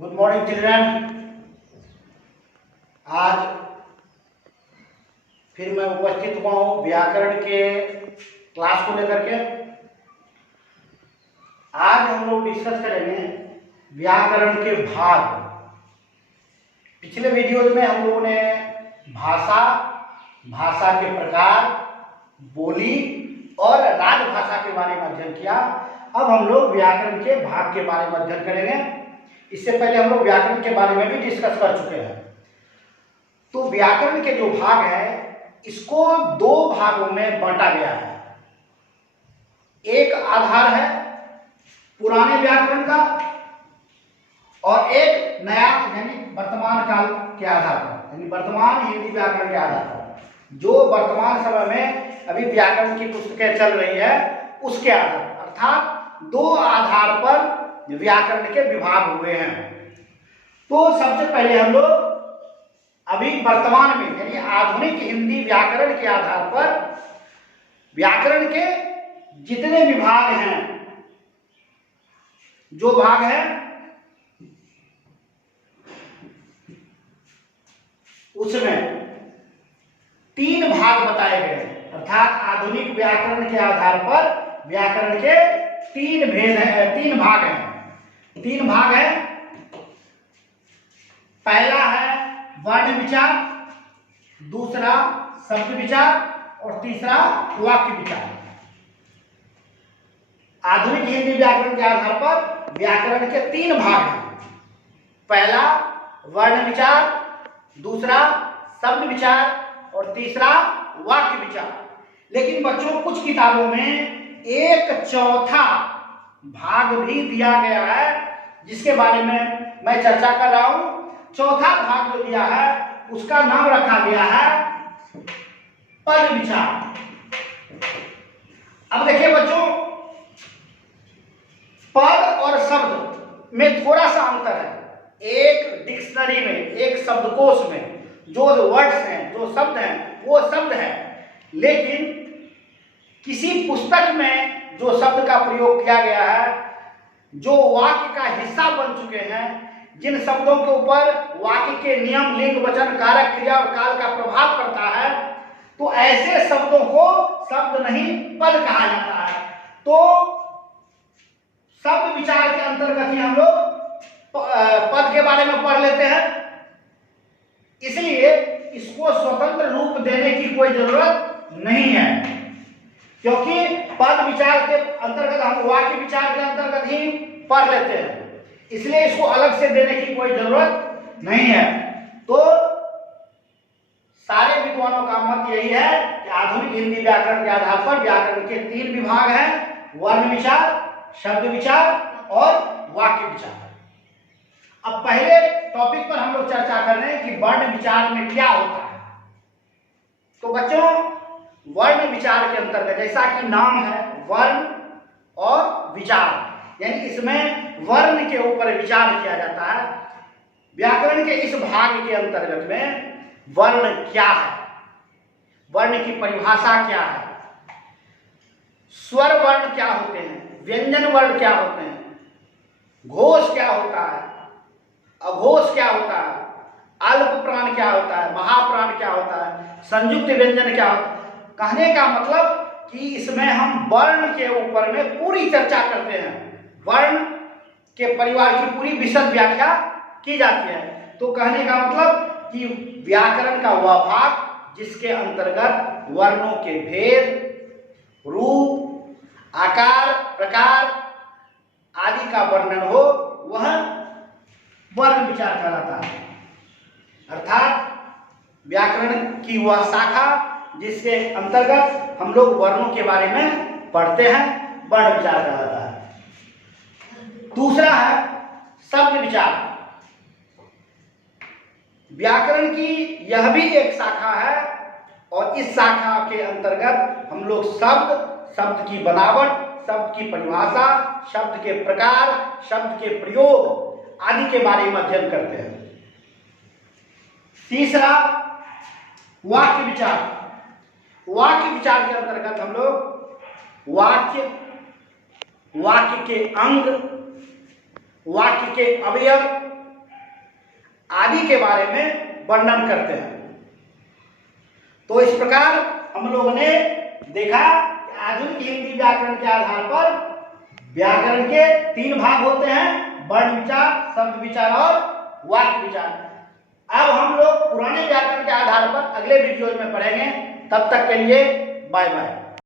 Good morning children. आज फिर मैं उपस्थित हुआ हूँ व्याकरण के क्लास को लेकर के। आज हम लोग डिस्कस करेंगे व्याकरण के भाग। पिछले वीडियोज में हम लोगों ने भाषा, भाषा के प्रकार, बोली और राजभाषा के बारे में अध्ययन किया। अब हम लोग व्याकरण के भाग के बारे में अध्ययन करेंगे। इससे पहले हम लोग व्याकरण के बारे में भी डिस्कस कर चुके हैं। तो व्याकरण के जो भाग है इसको दो भागों में बांटा गया है। एक आधार है पुराने व्याकरण का और एक नया यानी वर्तमान काल के आधार पर, यानी वर्तमान हिंदी व्याकरण के आधार पर। जो वर्तमान समय में अभी व्याकरण की पुस्तकें चल रही है उसके आधार पर, अर्थात दो आधार पर व्याकरण के विभाग हुए हैं। तो सबसे पहले हम लोग अभी वर्तमान में यानी आधुनिक हिंदी व्याकरण के आधार पर व्याकरण के जितने विभाग हैं, जो भाग है उसमें तीन भाग बताए गए हैं। अर्थात आधुनिक व्याकरण के आधार पर व्याकरण के तीन भेद हैं, तीन भाग हैं। तीन भाग है। पहला है वर्ण विचार, दूसरा शब्द विचार और तीसरा वाक्य विचार। आधुनिक हिंदी व्याकरण के आधार पर व्याकरण के तीन भाग हैं। पहला वर्ण विचार, दूसरा शब्द विचार और तीसरा वाक्य विचार। लेकिन बच्चों कुछ किताबों में एक चौथा भाग भी दिया गया है जिसके बारे में मैं चर्चा कर रहा हूं। चौथा भाग जो दिया है उसका नाम रखा गया है पद विचार। अब देखिए बच्चों, पद और शब्द में थोड़ा सा अंतर है। एक डिक्शनरी में, एक शब्दकोश में जो वर्ड्स हैं, जो शब्द हैं वो शब्द है, लेकिन किसी पुस्तक में जो शब्द का प्रयोग किया गया है, जो वाक्य का हिस्सा बन चुके हैं, जिन शब्दों के ऊपर वाक्य के नियम, लिंग, वचन, कारक, क्रिया और काल का प्रभाव पड़ता है, तो ऐसे शब्दों को शब्द नहीं पद कहा जाता है। तो शब्द विचार के अंतर्गत ही हम लोग पद के बारे में पढ़ लेते हैं। इसलिए इसको स्वतंत्र रूप देने की कोई जरूरत नहीं है, क्योंकि पद विचार के अंतर्गत हम वाक्य विचार के अंतर्गत ही पढ़ लेते हैं। इसलिए इसको अलग से देने की कोई जरूरत नहीं है। तो सारे विद्वानों का मत यही है कि आधुनिक हिंदी व्याकरण के आधार पर व्याकरण के तीन विभाग हैं, वर्ण विचार, शब्द विचार और वाक्य विचार। अब पहले टॉपिक पर हम लोग चर्चा कर रहे हैं कि वर्ण विचार में क्या होता है। तो बच्चों, वर्ण विचार के अंतर्गत, जैसा कि नाम है वर्ण और विचार, यानी इसमें वर्ण के ऊपर विचार किया जाता है। व्याकरण के इस भाग के अंतर्गत में वर्ण क्या है, वर्ण की परिभाषा क्या है, स्वर वर्ण क्या होते हैं, व्यंजन वर्ण क्या होते हैं, घोष क्या होता है, अघोष क्या होता है, अल्प प्राण क्या होता है, महाप्राण क्या होता है, संयुक्त व्यंजन क्या होता है। कहने का मतलब कि इसमें हम वर्ण के ऊपर में पूरी चर्चा करते हैं। वर्ण के परिवार की पूरी विशद व्याख्या की जाती है। तो कहने का मतलब कि व्याकरण का वह भाग जिसके अंतर्गत वर्णों के भेद, रूप, आकार, प्रकार आदि का वर्णन हो, वह वर्ण विचार कहलाता है। अर्थात व्याकरण की वह शाखा जिसके अंतर्गत हम लोग वर्णों के बारे में पढ़ते हैं, वर्ण विचार कहलाता है। दूसरा है शब्द विचार। व्याकरण की यह भी एक शाखा है और इस शाखा के अंतर्गत हम लोग शब्द, शब्द की बनावट, शब्द की परिभाषा, शब्द के प्रकार, शब्द के प्रयोग आदि के बारे में अध्ययन करते हैं। तीसरा वाक्य विचार। वाक्य विचार के अंतर्गत हम लोग वाक्य, वाक्य के अंग, वाक्य के अवयव आदि के बारे में वर्णन करते हैं। तो इस प्रकार हम लोगों ने देखा कि आधुनिक हिंदी व्याकरण के आधार पर व्याकरण के 3 भाग होते हैं, वर्ण विचार, शब्द विचार और वाक्य विचार। अब हम लोग पुराने व्याकरण के आधार पर अगले वीडियो में पढ़ेंगे। तब तक के लिए बाय बाय।